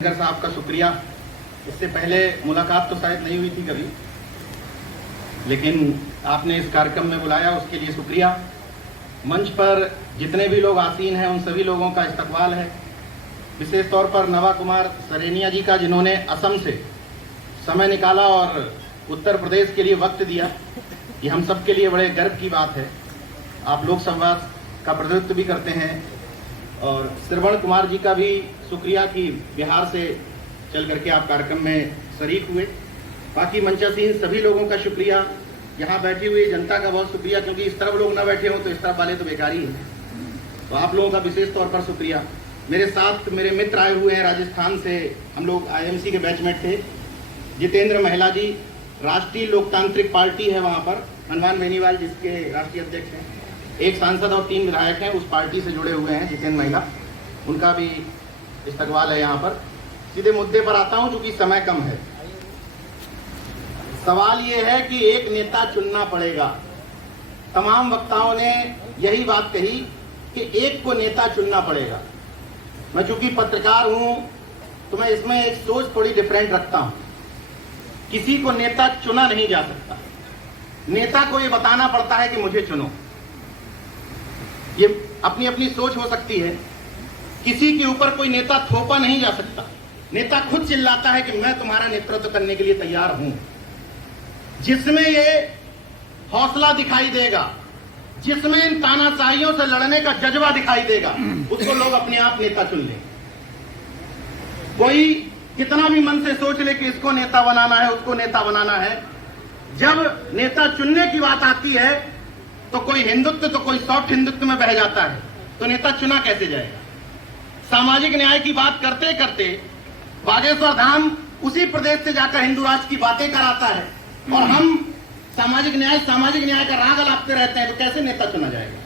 साहब का शुक्रिया। इससे पहले मुलाकात तो शायद नहीं हुई थी कभी, लेकिन आपने इस कार्यक्रम में बुलाया, उसके लिए शुक्रिया। मंच पर जितने भी लोग आसीन हैं उन सभी लोगों का इस्तकबाल है। विशेष तौर पर नवा कुमार सरेनिया जी का, जिन्होंने असम से समय निकाला और उत्तर प्रदेश के लिए वक्त दिया, ये हम सब के लिए बड़े गर्व की बात है। आप लोक संवाद का प्रतिनिधित्व भी करते हैं। और श्रवण कुमार जी का भी शुक्रिया कि बिहार से चल करके आप कार्यक्रम में शरीक हुए। बाकी मंचासीन सभी लोगों का शुक्रिया। यहाँ बैठी हुई जनता का बहुत शुक्रिया, क्योंकि इस तरफ लोग ना बैठे हों तो इस तरफ वाले तो बेकार ही हैं। तो आप लोगों का विशेष तौर पर शुक्रिया। मेरे साथ मेरे मित्र आए हुए हैं राजस्थान से, हम लोग IMC के बैचमेट थे। जितेंद्र महिला जी, राष्ट्रीय लोकतांत्रिक पार्टी है वहाँ पर, हनुमान बेनीवाल जिसके राष्ट्रीय अध्यक्ष हैं। एक सांसद और 3 विधायक हैं उस पार्टी से जुड़े हुए हैं, जितेंद्र महिला, उनका भी इस्तकबाल है यहाँ पर। सीधे मुद्दे पर आता हूँ चूंकि समय कम है। सवाल ये है कि एक नेता चुनना पड़ेगा। तमाम वक्ताओं ने यही बात कही कि एक को नेता चुनना पड़ेगा। मैं चूंकि पत्रकार हूं तो मैं इसमें एक सोच थोड़ी डिफरेंट रखता हूं। किसी को नेता चुना नहीं जा सकता, नेता को ये बताना पड़ता है कि मुझे चुनो। ये अपनी अपनी सोच हो सकती है। किसी के ऊपर कोई नेता थोपा नहीं जा सकता। नेता खुद चिल्लाता है कि मैं तुम्हारा नेतृत्व करने के लिए तैयार हूं। जिसमें ये हौसला दिखाई देगा, जिसमें इन तानाशाहियों से लड़ने का जज्बा दिखाई देगा, उसको लोग अपने आप नेता चुन लेंगे। कोई कितना भी मन से सोच ले कि इसको नेता बनाना है, उसको नेता बनाना है, जब नेता चुनने की बात आती है तो कोई हिंदुत्व तो कोई सॉफ्ट हिंदुत्व में बह जाता है। तो नेता चुना कैसे जाएगा? सामाजिक न्याय की बात करते करते बागेश्वर धाम उसी प्रदेश से जाकर हिंदू राष्ट्र की बातें कराता है और हम सामाजिक न्याय का राग अलापते रहते हैं। तो कैसे नेता चुना जाएगा?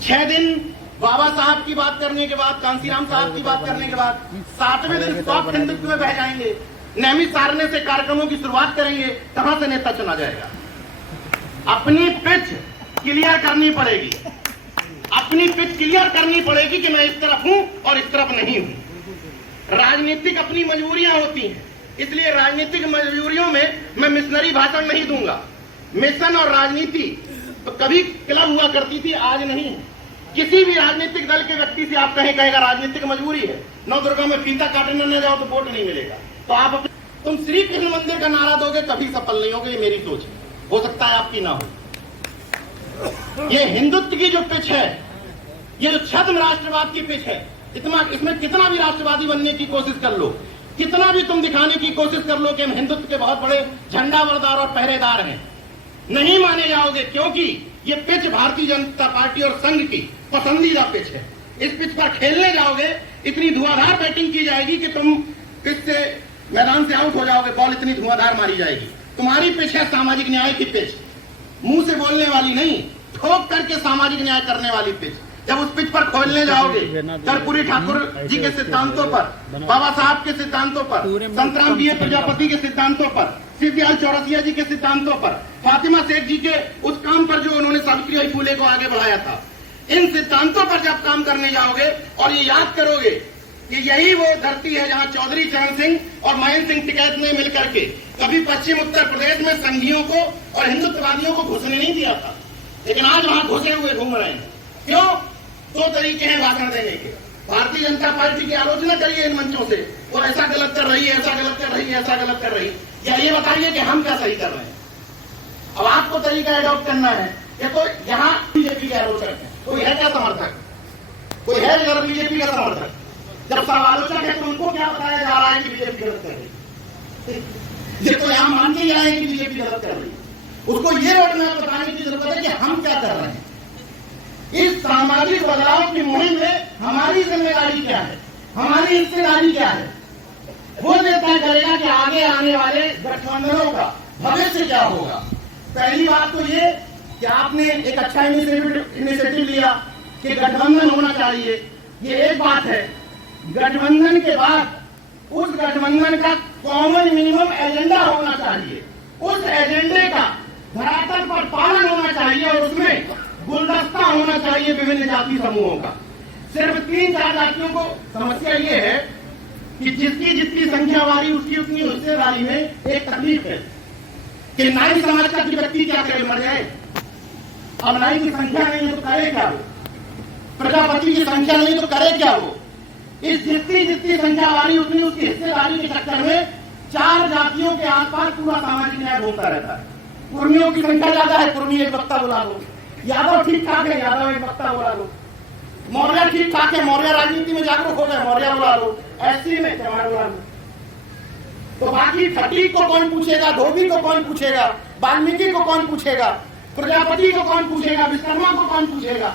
6 दिन बाबा साहब की बात करने के बाद, कांसीराम साहब की बात करने के बाद 7वें दिन सॉफ्ट हिंदुत्व में बह जाएंगे, नेमी सारने से कार्यक्रमों की शुरुआत करेंगे। कहां से नेता चुना जाएगा? अपनी पिच क्लियर करनी पड़ेगी। अपनी पिच क्लियर करनी पड़ेगी कि मैं इस तरफ हूं और इस तरफ नहीं हूं। राजनीतिक अपनी मजबूरियां होती हैं, इसलिए राजनीतिक मजबूरियों में मैं मिशनरी भाषण नहीं दूंगा। मिशन और राजनीति तो कभी क्लब हुआ करती थी, आज नहीं है। किसी भी राजनीतिक दल के व्यक्ति से आप कहेगा राजनीतिक मजबूरी है, नवदुर्गा में फीता काटने न जाओ तो वोट नहीं मिलेगा। तो आप तुम श्री कृष्ण मंदिर का नारा दोगे, कभी सफल नहीं होगे। ये मेरी सोच है, हो सकता है आपकी ना हो। ये हिंदुत्व की जो पिच है, ये जो छद्म राष्ट्रवाद की पिच है, इसमें कितना भी राष्ट्रवादी बनने की कोशिश कर लो, कितना भी तुम दिखाने की कोशिश कर लो कि हम हिंदुत्व के बहुत बड़े झंडावरदार और पहरेदार हैं, नहीं माने जाओगे। क्योंकि ये पिच भारतीय जनता पार्टी और संघ की पसंदीदा पिच है। इस पिच पर खेलने जाओगे, इतनी धुआंधार बैटिंग की जाएगी कि तुम पिच से मैदान से आउट हो जाओगे। बॉल इतनी धुआंधार मारी जाएगी। तुम्हारी पिच है सामाजिक न्याय की पिच, मुंह से बोलने वाली नहीं, ठोक करके सामाजिक न्याय करने वाली पिच। जब उस पिच पर खोलने जाओगे, कर्पूरी ठाकुर जी के सिद्धांतों पर, बाबा साहब के सिद्धांतों पर, संतराम बी प्रजापति के सिद्धांतों पर, सिद्धिलाल चौरसिया जी के सिद्धांतों पर, फातिमा शेख जी के उस काम पर जो उन्होंने सावित्रीबाई फुले को आगे बढ़ाया था, इन सिद्धांतों पर जब काम करने जाओगे और ये याद करोगे कि यही वो धरती है जहां चौधरी चरण सिंह और महेंद्र सिंह टिकैत ने मिलकर के कभी पश्चिम उत्तर प्रदेश में संघियों को और हिंदुत्ववादियों को घुसने नहीं दिया था, लेकिन आज वहां घुसे हुए घूम रहे हैं। क्यों? 2 तरीके हैं भाषण देने के। भारतीय जनता पार्टी की आलोचना करिए इन मंचों से, वो ऐसा गलत कर रही है, ऐसा गलत कर रही है, ऐसा गलत कर रही है, या ये बताइए कि हम क्या सही कर रहे हैं। अब आपको तरीका एडॉप्ट करना है। देखो यहाँ बीजेपी के आलोचक है, कोई है क्या समर्थक? कोई है अगर बीजेपी का समर्थक? जब सब आलोचक है तो उनको क्या बताया जा रहा है कि बीजेपी गलत कर रही है? ये तो यहाँ मान के आए कि बीजेपी गलत कर रही है। उसको ये रोड मैप बताने की जरूरत है कि हम क्या कर रहे हैं। इस सामाजिक बदलाव की मुहिम में हमारी जिम्मेदारी क्या है, हमारी हिस्सेदारी क्या है, वो तय करेगा कि आगे आने वाले गठबंधनों का भविष्य क्या होगा। पहली बात तो ये कि आपने एक अच्छा इनिशिएटिव लिया कि गठबंधन होना चाहिए, ये एक बात है। गठबंधन के बाद उस गठबंधन का कॉमन मिनिमम एजेंडा होना चाहिए, उस एजेंडे का धरातल पर पालन होना चाहिए और उसमें गुलदस्ता होना चाहिए विभिन्न जाति समूहों का। सिर्फ 3-4 जातियों को समस्या ये है कि जिसकी जितनी संख्या वारी उसकी उतनी हिस्सेदारी में एक तकलीफ है कि नाई समाज का व्यक्ति क्या करे, मर जाए। अब नाई की संख्या नहीं है तो करे क्या वो, प्रजापति की संख्या नहीं तो करे क्या वो। इस जितनी जितनी संख्या वारी उतनी उसकी हिस्सेदारी के चक्कर में 4 जातियों के आसपास पूरा सामाजिक न्याय घूमता रहता है। कुर्मियों की संख्या ज्यादा है, कुर्मी एक वक्ता बुला लो। यादव ठीक ठाक है, यादव एक वक्ता बुला लो। मौर्य ठीक ठाक है, मौर्य राजनीति में जागरूक हो गए, मौर्य बुला लो। एससी में चमार बुला लो। तो बाकी खटीक को कौन पूछेगा, धोबी को कौन पूछेगा, वाल्मीकि को कौन पूछेगा, प्रजापति को कौन पूछेगा, विश्वकर्मा को कौन पूछेगा।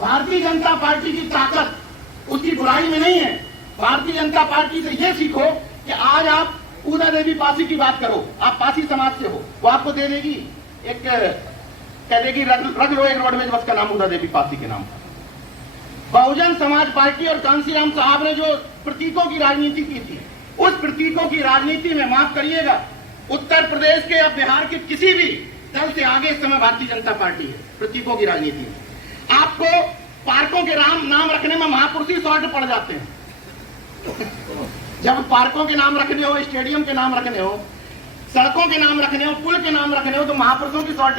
भारतीय जनता पार्टी की ताकत उसकी बुराई में नहीं है। भारतीय जनता पार्टी से ये सीखो कि आज आप उदा देवी पासी की बात करो, आप पासी समाज से हो, वो आपको दे देगी एक, कह देगी रख लो एक रोडवेज बस का नाम उदा देवी पासी के नाम। बहुजन समाज पार्टी और कांसीराम साहब ने जो प्रतीकों की राजनीति की थी, उस प्रतीकों की राजनीति में माफ करिएगा, उत्तर प्रदेश के या बिहार के किसी भी दल से आगे इस समय भारतीय जनता पार्टी है प्रतीकों की राजनीति में। आपको पार्कों के नाम रखने में महापुरुष ही शॉर्ट पड़ जाते हैं। जब पार्कों के नाम रखने हो, स्टेडियम के नाम रखने हो, सड़कों के नाम रखने हो, पुल के नाम रखने हो, तो महापुरुषों की शॉर्टेज